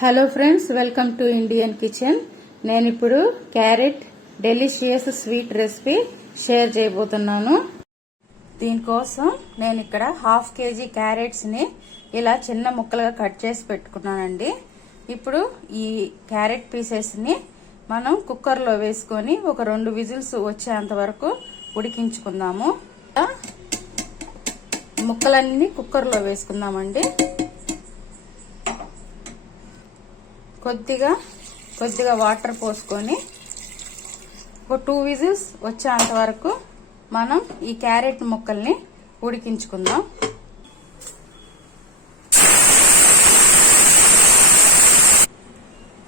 Hello friends welcome to Indian kitchen నేను ఇప్పుడు carrot delicious sweet recipe share చేయబోతున్నాను. దీనికోసం నేను ఇక్కడ హాఫ్ కేజీ క్యారెట్స్ని ఇలా చిన్న ముక్కలుగా కట్ చేసి పెట్టుకున్నానండి. ఇప్పుడు ఈ క్యారెట్ పీసెస్ని మనం కుక్కర్లో వేసుకొని ఒక రెండు విజిల్స్ వచ్చేంత వరకు ఉడికించుకుందాము. ముక్కలన్నీ కుక్కర్లో వేసుకుందామండి. కొద్దిగా కొద్దిగా వాటర్ పోసుకొని ఒక టూ విజిల్స్ వచ్చేంత వరకు మనం ఈ క్యారెట్ ముక్కల్ని ఉడికించుకుందాం.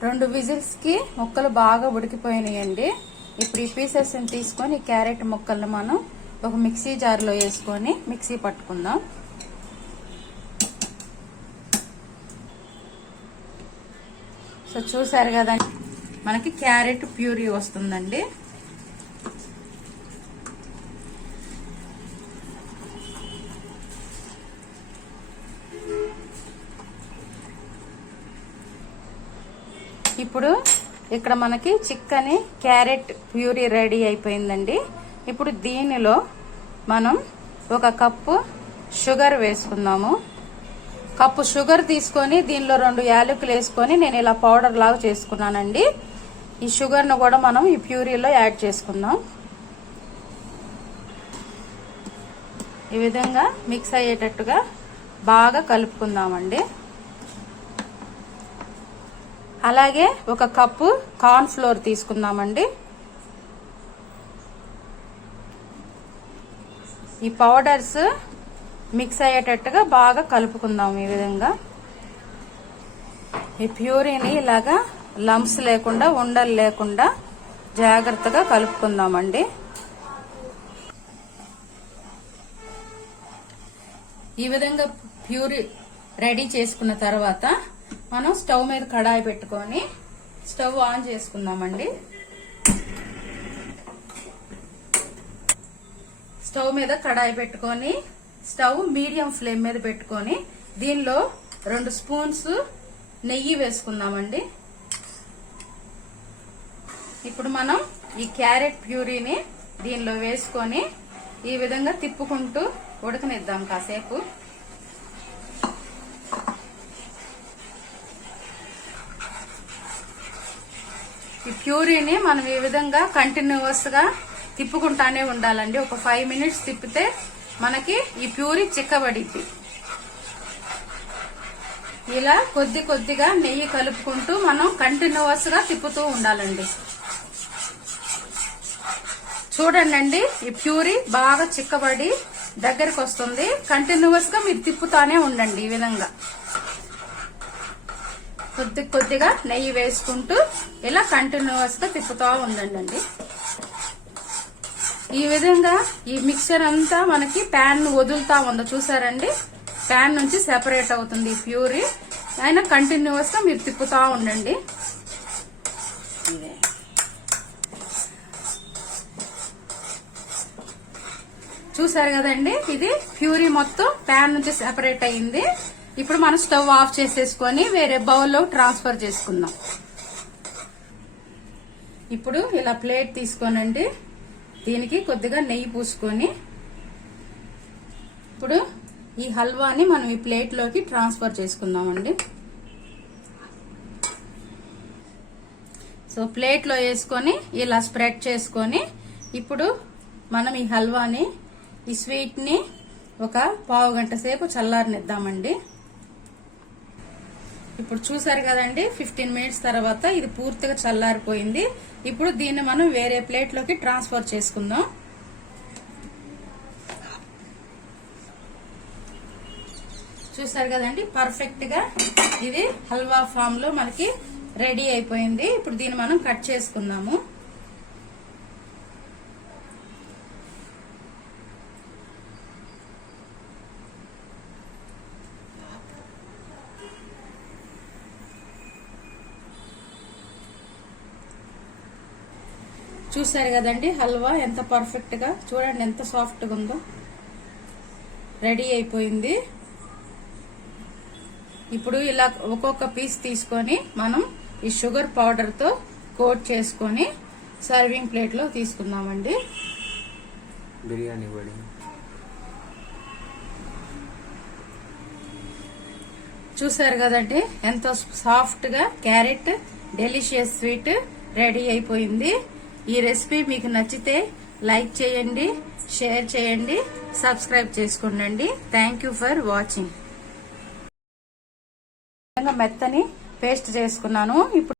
రెండు విజిల్స్కి ముక్కలు బాగా ఉడికిపోయినాయండి. ఇప్పుడు ఈ పీసెస్ని తీసుకొని ఈ క్యారెట్ ముక్కల్ని మనం ఒక మిక్సీ జార్లో వేసుకొని మిక్సీ పట్టుకుందాం. సో చూసారు కదా మనకి క్యారెట్ ప్యూరీ వస్తుందండి. ఇప్పుడు ఇక్కడ మనకి చిక్కని క్యారెట్ ప్యూరీ రెడీ అయిపోయిందండి. ఇప్పుడు దీనిలో మనం ఒక కప్పు షుగర్ వేసుకుందాము. కప్పు షుగర్ తీసుకొని దీనిలో రెండు యాలకులు వేసుకొని నేను ఇలా పౌడర్ లాగా చేసుకున్నానండి. ఈ షుగర్ను కూడా మనం ఈ ప్యూరీలో యాడ్ చేసుకుందాం. ఈ విధంగా మిక్స్ అయ్యేటట్టుగా బాగా కలుపుకుందామండి. అలాగే ఒక కప్పు కార్న్ ఫ్లోర్ తీసుకుందామండి. ఈ పౌడర్స్ మిక్స్ అయ్యేటట్టుగా బాగా కలుపుకుందాం ఈ విధంగా. ఈ ప్యూరీని ఇలాగా లంప్స్ లేకుండా ఉండలు లేకుండా జాగ్రత్తగా కలుపుకుందామండి. ఈ విధంగా ప్యూరీ రెడీ చేసుకున్న తర్వాత మనం స్టవ్ మీద కడాయి పెట్టుకొని స్టవ్ ఆన్ చేసుకుందామండి. స్టవ్ మీద కడాయి పెట్టుకొని స్టవ్ మీడియం ఫ్లేమ్ మీద పెట్టుకొని దీనిలో రెండు స్పూన్స్ నెయ్యి వేసుకుందామండి. ఇప్పుడు మనం ఈ క్యారెట్ ప్యూరీని దీనిలో వేసుకొని ఈ విధంగా తిప్పుకుంటూ ఉడకనిద్దాం కాసేపు. ఈ ప్యూరీని మనం ఈ విధంగా కంటిన్యూస్గా తిప్పుకుంటానే ఉండాలండి. ఒక ఫైవ్ మినిట్స్ తిప్పితే మనకి ఈ ప్యూరీ చిక్కబడిద్ది. ఇలా కొద్ది కొద్దిగా నెయ్యి కలుపుకుంటూ మనం కంటిన్యూస్గా తిప్పుతూ ఉండాలండి. చూడండి ఈ ప్యూరీ బాగా చిక్కబడి దగ్గరికి వస్తుంది కంటిన్యూస్గా మీరు తిప్పుతానే ఉండండి ఈ విధంగా. కొద్ది కొద్దిగా నెయ్యి వేసుకుంటూ ఇలా కంటిన్యూస్గా తిప్పుతూ ఉండండి ఈ విధంగా ఈ మిక్చర్ అంతా మనకి ప్యాన్ వదులుతా ఉందో చూసారండి? ప్యాన్ నుంచి సెపరేట్ అవుతుంది ఈ ప్యూరీ. అయినా కంటిన్యూస్గా మీరు తిప్పుతా ఉండండి. చూసారు కదండి? ఇది ప్యూరీ మొత్తం ప్యాన్ నుంచి సెపరేట్ అయింది. ఇప్పుడు మనం స్టవ్ ఆఫ్ చేసేసుకొని వేరే బౌల్లో ట్రాన్స్ఫర్ చేసుకుందాం. ఇప్పుడు ఇలా ప్లేట్ తీసుకోనండి. దీనికి కొద్దిగా నెయ్యి పూసుకొని ఇప్పుడు ఈ హల్వాని మనం ఈ ప్లేట్లోకి ట్రాన్స్ఫర్ చేసుకుందామండి. సో ప్లేట్లో వేసుకొని ఇలా స్ప్రెడ్ చేసుకొని ఇప్పుడు మనం ఈ హల్వాని ఈ స్వీట్ని ఒక పావు గంట సేపు చల్లారనిద్దామండి. ఇప్పుడు చూసారు కదండి ఫిఫ్టీన్ మినిట్స్ తర్వాత ఇది పూర్తిగా చల్లారిపోయింది. ఇప్పుడు దీన్ని మనం వేరే ప్లేట్లోకి ట్రాన్స్ఫర్ చేసుకుందాం. చూసారు కదండి పర్ఫెక్ట్గా ఇది హల్వా ఫామ్లో మనకి రెడీ అయిపోయింది. ఇప్పుడు దీన్ని మనం కట్ చేసుకుందాము. చూసారు కదండి హల్వా ఎంత పర్ఫెక్ట్గా. చూడండి ఎంత సాఫ్ట్గా ఉందో. రెడీ అయిపోయింది. ఇప్పుడు ఇలా ఒక్కొక్క పీస్ తీసుకొని మనం ఈ షుగర్ పౌడర్తో కోట్ చేసుకొని సర్వింగ్ ప్లేట్లో తీసుకుందామండి. బిర్యానీ పొడి చూసారు కదండి ఎంతో సాఫ్ట్గా క్యారెట్ డెలిషియస్ స్వీట్ రెడీ అయిపోయింది. ఈ రెసిపీ మీకు నచ్చితే లైక్ చేయండి షేర్ చేయండి సబ్స్క్రైబ్ చేసుకోండి థ్యాంక్ యూ ఫర్ వాచింగ్ మెత్తని పేస్ట్ చేసుకున్నాను. ఇప్పుడు